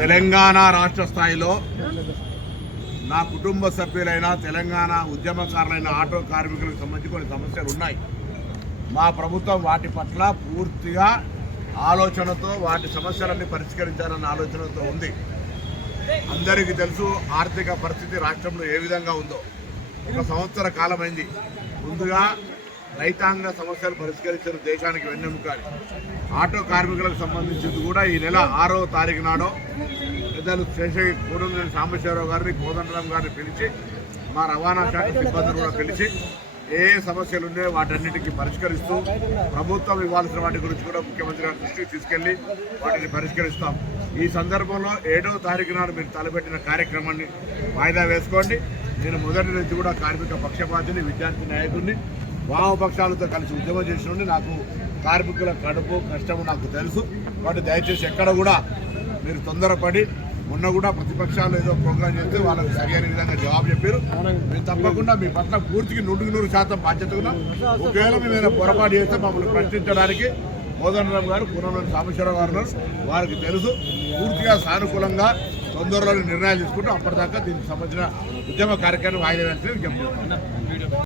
తెలంగాణ రాష్ట్ర స్థాయిలో నా కుటుంబ సభ్యులైన తెలంగాణ ఉద్యమకారులైన ఆటో కార్మికులకు సంబంధించి కొన్ని సమస్యలు ఉన్నాయి. మా ప్రభుత్వం వాటి పట్ల పూర్తిగా ఆలోచనతో వాటి సమస్యలన్నీ పరిష్కరించాలన్న ఆలోచనతో ఉంది. అందరికీ తెలుసు ఆర్థిక పరిస్థితి రాష్ట్రంలో ఏ విధంగా ఉందో. 1 సంవత్సర కాలమైంది. ముందుగా రైతాంగ సమస్యలు పరిష్కరించిన దేశానికి వెన్నెముకాలి. ఆటో కార్మికులకు సంబంధించింది కూడా ఈ నెల 6వ తారీఖు నాడు పెద్దలు కూడంనేని సాంబశివరావు గారిని, కోదండరాం గారిని పిలిచి, మా రవాణా శాఖ సిబ్బందిని కూడా పిలిచి ఏ సమస్యలు ఉన్నాయో వాటన్నిటికీ పరిష్కరిస్తూ ప్రభుత్వం ఇవ్వాల్సిన వాటి గురించి కూడా ముఖ్యమంత్రి గారి దృష్టికి తీసుకెళ్లి వాటిని పరిష్కరిస్తాం. ఈ సందర్భంలో 7వ తారీఖు నాడు మీరు తలపెట్టిన కార్యక్రమాన్ని వాయిదా వేసుకోండి. నేను మొదటి నుంచి కూడా కార్మిక పక్షపాతిని, విద్యార్థి నాయకుడిని, వామపక్షాలతో కలిసి ఉద్యమం చేసిన నాకు కార్మికుల కడుపు కష్టము నాకు తెలుసు. కాబట్టి దయచేసి ఎక్కడ కూడా మీరు తొందరపడి, మొన్న కూడా ప్రతిపక్షాలు ఏదో ప్రోగ్రాం చేస్తే వాళ్ళకి సరైన విధంగా జవాబు చెప్పారు. మేము తప్పకుండా మీ పట్ల పూర్తికి 100% బాధ్యత ఉన్నాం. ఒకవేళ మేము పొరపాటు చేస్తే మమ్మల్ని ప్రశ్నించడానికి కోదండరాం గారు, కూనంనేని సాంబశివరావు గారు వారికి తెలుసు. పూర్తిగా సానుకూలంగా తొందరలో నిర్ణయాలు తీసుకుంటాం. అప్పటిదాకా దీనికి సంబంధించిన ఉద్యమ కార్యక్రమం వాయిదా వేయాల్సింది విజ్ఞప్తి.